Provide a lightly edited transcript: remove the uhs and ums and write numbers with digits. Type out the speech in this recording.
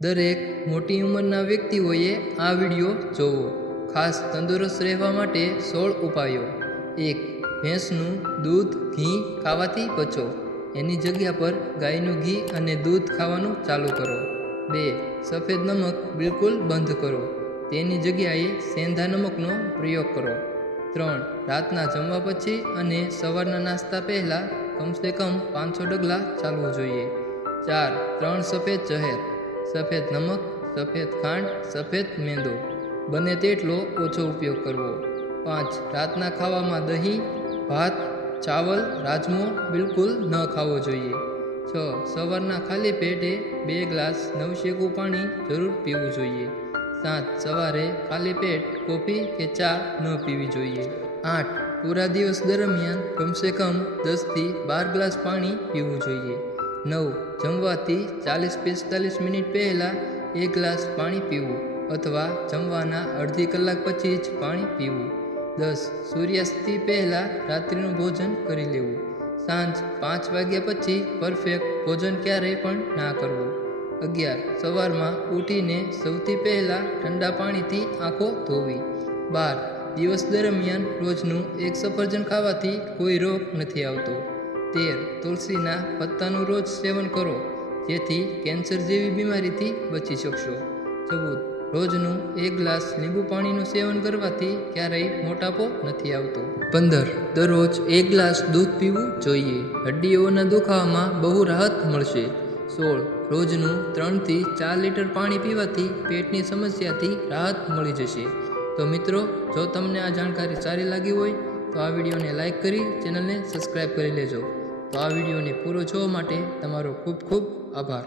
દરેક મોટી ઉંમરના વ્યક્તિઓએ આ વિડીયો જોવો. ખાસ તંદુરસ્ત રહેવા માટે 16 ઉપાયો. 1. ભેંસનું દૂધ, ઘી ખાવાથી બચો. એની જગ્યા પર ગાયનું ઘી અને દૂધ ખાવાનું ચાલુ કરો. 2. સફેદ નમક બિલકુલ બંધ કરો. તેની જગ્યાએ સેંધા નમકનો પ્રયોગ કરો. 3. રાતના જમવા પછી અને સવારના નાસ્તા પહેલાં કમસે કમ 500 ડગલા ચાલવું જોઈએ. 4. 3 સફેદ ઝેર: સફેદ નમક, સફેદ ખાંડ, સફેદ મેંદો. બને તેટલો ઓછો ઉપયોગ કરવો. 5. રાતના ખાવામાં દહીં, ભાત, ચાવલ, રાજમો બિલકુલ ન ખાવો જોઈએ. 6. સવારના ખાલી પેટે 2 ગ્લાસ નવશેકું પાણી જરૂર પીવું જોઈએ. 7. સવારે ખાલી પેટ કોફી કે ચા ન પીવી જોઈએ. 8. પૂરા દિવસ દરમિયાન કમસે કમ 10 થી 12 ગ્લાસ પાણી પીવું જોઈએ. 9. જમવાથી 40-45 મિનિટ પહેલાં 1 ગ્લાસ પાણી પીવું અથવા જમવાના અડધી કલાક પછી જ પાણી પીવું. 10. સૂર્યાસ્તથી પહેલાં રાત્રિનું ભોજન કરી લેવું. સાંજ 5 વાગ્યા પછી પરફેક્ટ ભોજન ક્યારેય પણ ના કરવું. 11. સવારમાં ઉઠીને સૌથી પહેલાં ઠંડા પાણીથી આંખો ધોવી. 12. દિવસ દરમિયાન રોજનું 1 સફરજન ખાવાથી કોઈ રોગ નથી આવતો. 13. તુલસીના પત્તાનું રોજ સેવન કરો, જેથી કેન્સર જેવી બીમારીથી બચી શકશો. 14. રોજનું 1 ગ્લાસ લીંબુ પાણીનું સેવન કરવાથી ક્યારેય મોટાપો નથી આવતો. 15. દરરોજ 1 ગ્લાસ દૂધ પીવું જોઈએ. હડ્ડીઓના દુખાવામાં બહુ રાહત મળશે. 16. રોજનું 3 થી 4 લીટર પાણી પીવાથી પેટની સમસ્યાથી રાહત મળી જશે. તો મિત્રો, જો તમને આ જાણકારી સારી લાગી હોય તો આ વિડીયોને લાઇક કરી ચેનલને સબસ્ક્રાઈબ કરી લેજો. તો આ વિડીયોને પૂરો જોવા માટે તમારો ખૂબ ખૂબ આભાર.